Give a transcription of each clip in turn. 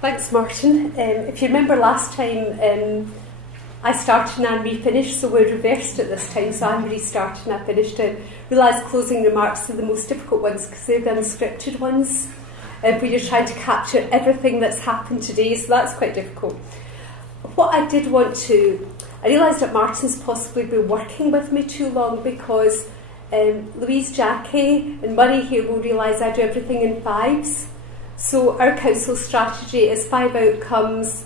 Thanks, Martin. If you remember last time, I started and Anne finished, so we're reversed at this time. So Anne started and I finished. I realised closing remarks are the most difficult ones because they're the unscripted ones, where you're trying to capture everything that's happened today, so that's quite difficult. What I did want to... I realised that Martin's possibly been working with me too long because Louise, Jackie and Murray here will realise I do everything in fives. So our council strategy is 5 outcomes,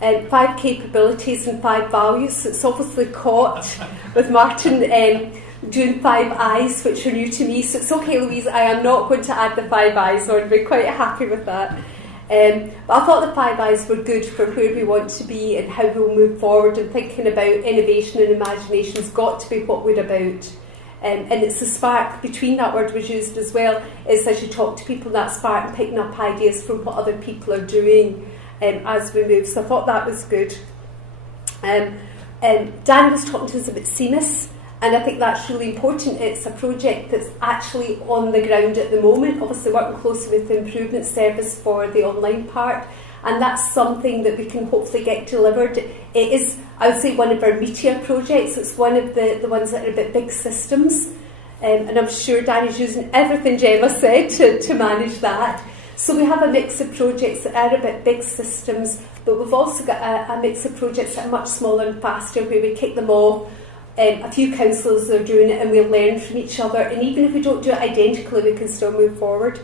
5 capabilities and 5 values. So it's obviously caught with Martin doing 5 I's, which are new to me. So it's okay, Louise, I am not going to add the 5 I's on. We're quite happy with that. But I thought the 5 I's were good for where we want to be and how we'll move forward, and thinking about innovation and imagination has got to be what we're about. And it's the spark between that word was used as well, is as you talk to people, that spark and picking up ideas from what other people are doing as we move. So I thought that was good. Dan was talking to us about SOLACE, and I think that's really important. It's a project that's actually on the ground at the moment, obviously working closely with the improvement service for the online part, and that's something that we can hopefully get delivered. It is, I would say, one of our meatier projects. It's one of the ones that are a bit big systems, and I'm sure Danny's using everything Gemma said to manage that. So we have a mix of projects that are a bit big systems, but we've also got a mix of projects that are much smaller and faster, where we kick them off. A few councils are doing it and we'll learn from each other, and even if we don't do it identically, we can still move forward.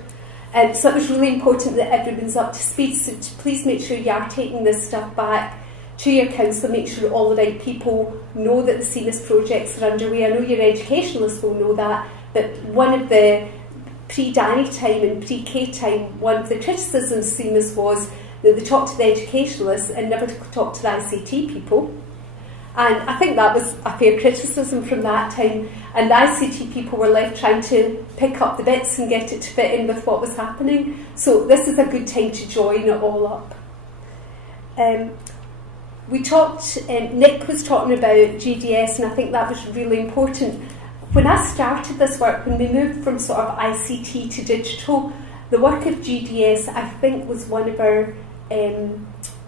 So it was really important that everyone's up to speed, so please make sure you are taking this stuff back to your council, make sure all the right people know that the SOLACE projects are underway. I know your educationalists will know that, but one of the pre-Danny time and pre-K time, one of the criticisms of SOLACE was that they talked to the educationalists and never talked to the ICT people. And I think that was a fair criticism from that time. And the ICT people were left trying to pick up the bits and get it to fit in with what was happening. So this is a good time to join it all up. We talked, Nick was talking about GDS, and I think that was really important. When I started this work, when we moved from sort of ICT to digital, the work of GDS, I think, was one of our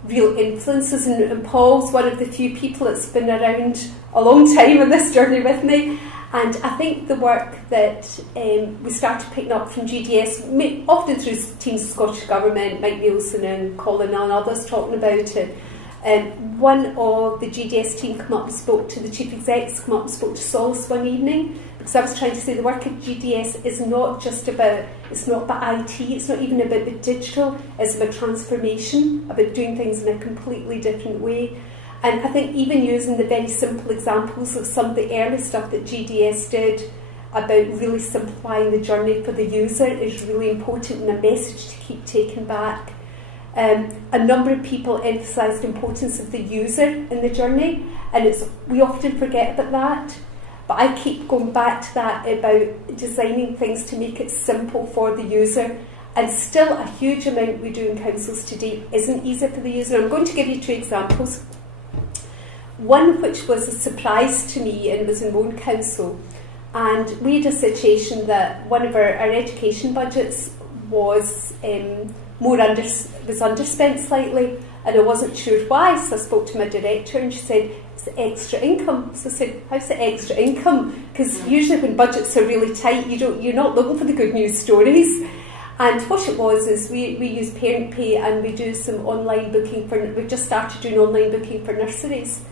real influences, and Paul's one of the few people that's been around a long time on this journey with me, and I think the work that we started picking up from GDS, often through teams of Scottish Government, Mike Nielsen and Colin and others talking about it. One of the GDS team came up and spoke to the chief execs, come up and spoke to SOLACE one evening, because I was trying to say the work of GDS is not just about, it's not about IT, it's not even about the digital, it's about transformation, about doing things in a completely different way. And I think even using the very simple examples of some of the early stuff that GDS did about really simplifying the journey for the user is really important, and a message to keep taking back. A number of people emphasised the importance of the user in the journey, and we often forget about that. But I keep going back to that about designing things to make it simple for the user. And still a huge amount we do in councils today isn't easy for the user. I'm going to give you 2 examples. One which was a surprise to me, and was in my own council. And we had a situation that one of our education budgets was underspent slightly, and I wasn't sure why, so I spoke to my director and she said, it's extra income. So I said, how's the extra income? Because usually when budgets are really tight, you're not looking for the good news stories. And what it was is we use parent pay, and we do some online booking we've just started doing online booking for nurseries,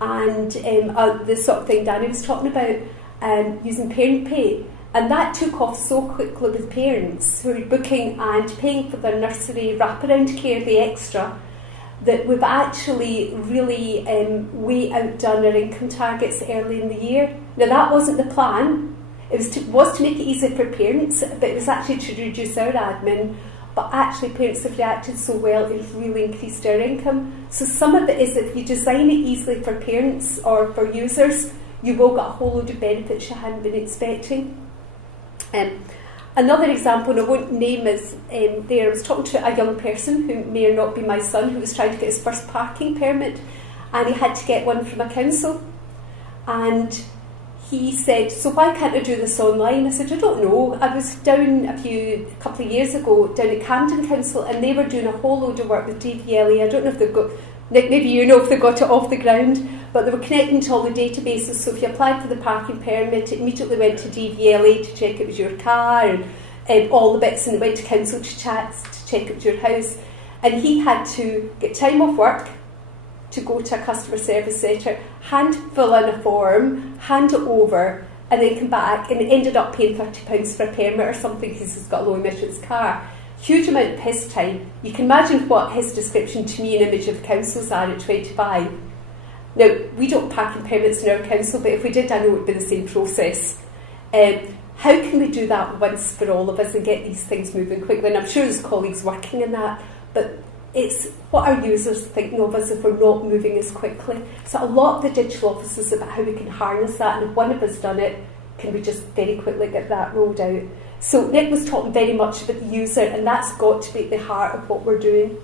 and the sort of thing Danny was talking about, using parent pay. And that took off so quickly with parents who were booking and paying for their nursery wraparound care, the extra, that we've actually really way outdone our income targets early in the year. Now that wasn't the plan. It was to make it easier for parents, but it was actually to reduce our admin. But actually parents have reacted so well, it's really increased our income. So some of it is, if you design it easily for parents or for users, you will get a whole load of benefits you hadn't been expecting. Another example, and I won't name, is I was talking to a young person who may or not be my son, who was trying to get his first parking permit, and he had to get one from a council, and he said, so why can't I do this online? I said, I don't know. I was down a couple of years ago down at Camden Council, and they were doing a whole load of work with DVLA. I don't know if they've got, Nick, maybe you know if they've got it off the ground, but they were connecting to all the databases. So if you applied for the parking permit, it immediately went to DVLA to check it was your car, and all the bits, and it went to council to check it was your house. And he had to get time off work to go to a customer service centre, fill in a form, hand it over, and then come back, and ended up paying £30 for a permit or something because he's got a low emissions car. Huge amount of his time. You can imagine what his description to me and image of councils are at 25. Now, we don't parking permits in our council, but if we did, I know it would be the same process. How can we do that once for all of us and get these things moving quickly? And I'm sure there's colleagues working in that, but it's what our users thinking of us if we're not moving as quickly. So a lot of the digital office is about how we can harness that, and if one of us done it, can we just very quickly get that rolled out? So Nick was talking very much about the user, and that's got to be at the heart of what we're doing.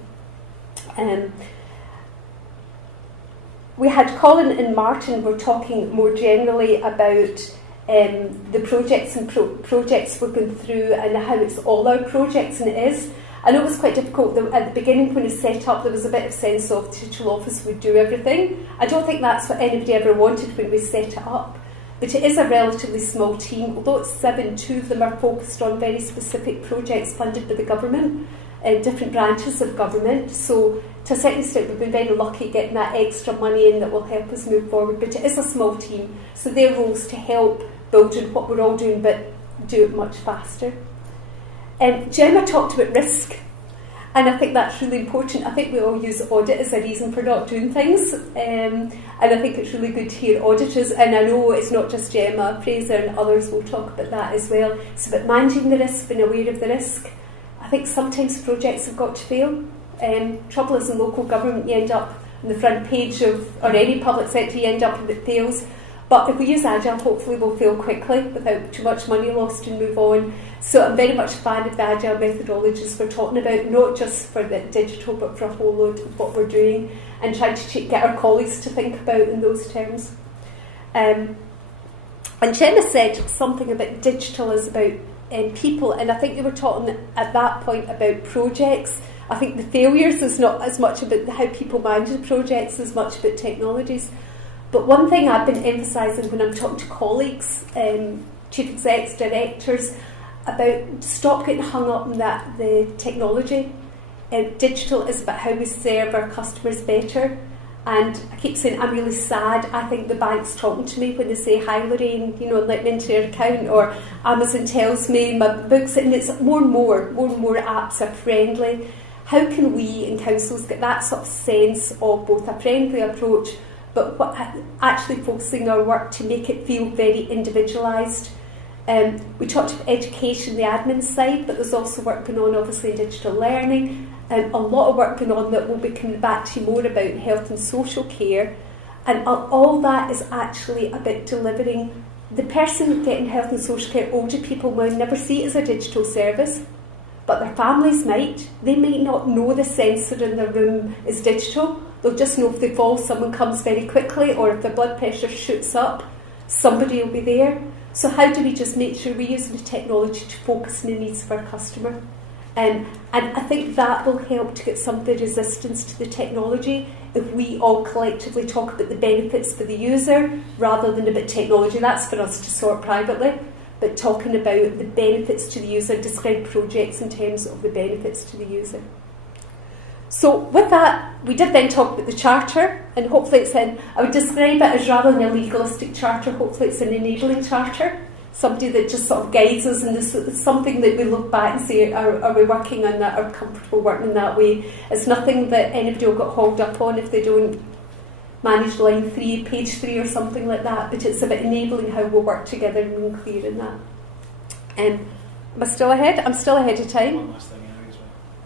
We had Colin and Martin were talking more generally about the projects and projects we're going through and how it's all our projects, and it is. I know it was quite difficult at the beginning when it set up. There was a bit of sense of the digital office would do everything. I don't think that's what anybody ever wanted when we set it up, but it is a relatively small team. Although it's 7, 2 of them are focused on very specific projects funded by the government, different branches of government. So to a certain extent we've been very lucky getting that extra money in that will help us move forward, but it is a small team, so their role is to help build on what we're all doing but do it much faster. Gemma talked about risk, and I think that's really important. I think we all use audit as a reason for not doing things, and I think it's really good to hear auditors, and I know it's not just Gemma, Fraser and others will talk about that as well. It's about managing the risk, being aware of the risk. I think sometimes projects have got to fail. Trouble is in local government, you end up on the front page of, or any public sector, you end up if it fails. But if we use Agile, hopefully we'll fail quickly without too much money lost and move on. So I'm very much a fan of the Agile methodologies we're talking about, not just for the digital, but for a whole load of what we're doing, and trying to get our colleagues to think about in those terms. And Gemma said something about digital is about people, and I think they were talking at that point about projects. I think the failures is not as much about how people manage the projects as much about technologies. But one thing I've been emphasising when I'm talking to colleagues, chief execs, directors, about stop getting hung up on the technology. Digital is about how we serve our customers better. And I keep saying I'm really sad. I think the bank's talking to me when they say, hi Lorraine, and let me into your account, or Amazon tells me my books, and it's more and more apps are friendly. How can we in councils get that sort of sense of both a friendly approach, but actually focusing our work to make it feel very individualised? We talked about education, the admin side, but there's also work going on obviously in digital learning, a lot of work going on that we'll be coming back to more about in health and social care, and all that is actually about delivering. The person getting health and social care, older people will never see it as a digital service, but their families might. They might not know the sensor in their room is digital. They'll just know if they fall, someone comes very quickly, or if their blood pressure shoots up, somebody will be there. So how do we just make sure we're using the technology to focus on the needs of our customer? And I think that will help to get some of the resistance to the technology if we all collectively talk about the benefits for the user rather than about technology. That's for us to sort privately, but talking about the benefits to the user, describe projects in terms of the benefits to the user. So with that, we did then talk about the charter, and hopefully I would describe it as rather than a legalistic charter, hopefully it's an enabling charter, somebody that just sort of guides us, and this is something that we look back and say, are we working on that, are comfortable working in that way? It's nothing that anybody will get hauled up on if they don't manage line 3, page 3 or something like that, but it's about enabling how we'll work together and being clear in that. Am I still ahead? I'm still ahead of time. One last thing anyway as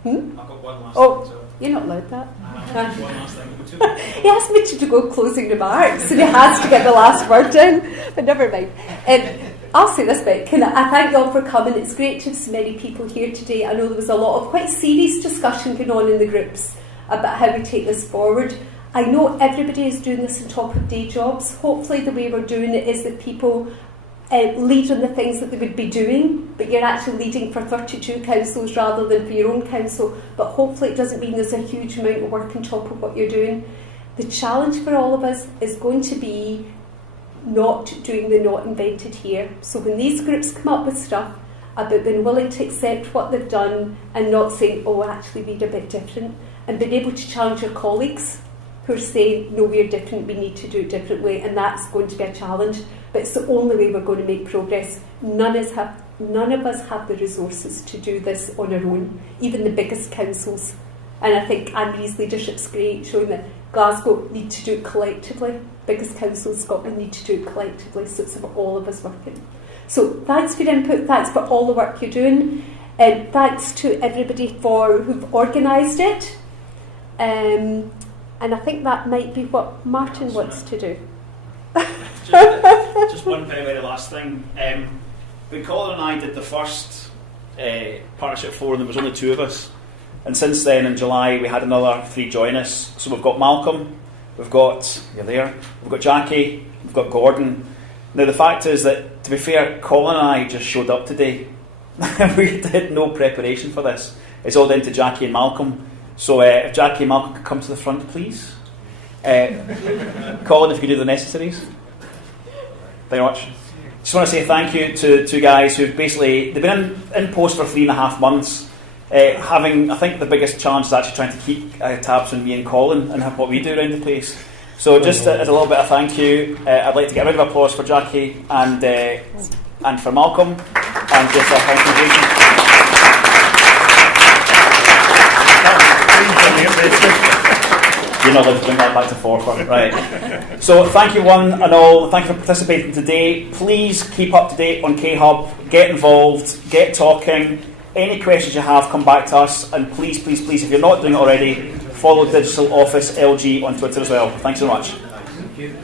well. I've got one last thing. So. You're not allowed that. One last thing. He asked me to go closing remarks, and he has to get the last word in, but never mind. I'll say this bit. I thank you all for coming. It's great to have so many people here today. I know there was a lot of quite serious discussion going on in the groups about how we take this forward. I know everybody is doing this on top of day jobs. Hopefully the way we're doing it is that people lead on the things that they would be doing, but you're actually leading for 32 councils rather than for your own council. But hopefully it doesn't mean there's a huge amount of work on top of what you're doing. The challenge for all of us is going to be not doing the not invented here. So when these groups come up with stuff about being willing to accept what they've done and not saying, oh, actually we're a bit different, and being able to challenge your colleagues who are saying, no, we're different, we need to do it differently, and that's going to be a challenge. But it's the only way we're going to make progress. None of us have the resources to do this on our own, even the biggest councils. And I think Anne-Marie's leadership's great, showing that Glasgow need to do it collectively. Biggest council in Scotland need to do it collectively, so it's about all of us working. So thanks for your input, thanks for all the work you're doing, and thanks to everybody who've organised it. And I think that might be what Martin wants to do. Just one very last thing. When Colin and I did the first partnership forum, there was only 2 of us. And since then, in July, we had another 3 join us. So we've got Malcolm, we've got Jackie, we've got Gordon. Now the fact is that, to be fair, Colin and I just showed up today. We did no preparation for this. It's all down to Jackie and Malcolm. So if Jackie and Malcolm could come to the front, please. Colin, if you could do the necessaries. Thank you very much. Just want to say thank you to 2 guys who've they've been in post for 3.5 months. I think the biggest challenge is actually trying to keep tabs on me and Colin and what we do around the place. So just as a little bit of thank you, I'd like to get a round of applause for Jackie and for Malcolm, and just a congratulations. You're not allowed to bring that back to forefront, right? So thank you one and all. Thank you for participating today. Please keep up to date on K-Hub. Get involved. Get talking. Any questions you have, come back to us. And please, if you're not doing it already, follow Digital Office LG on Twitter as well. Thanks so much. Thank you.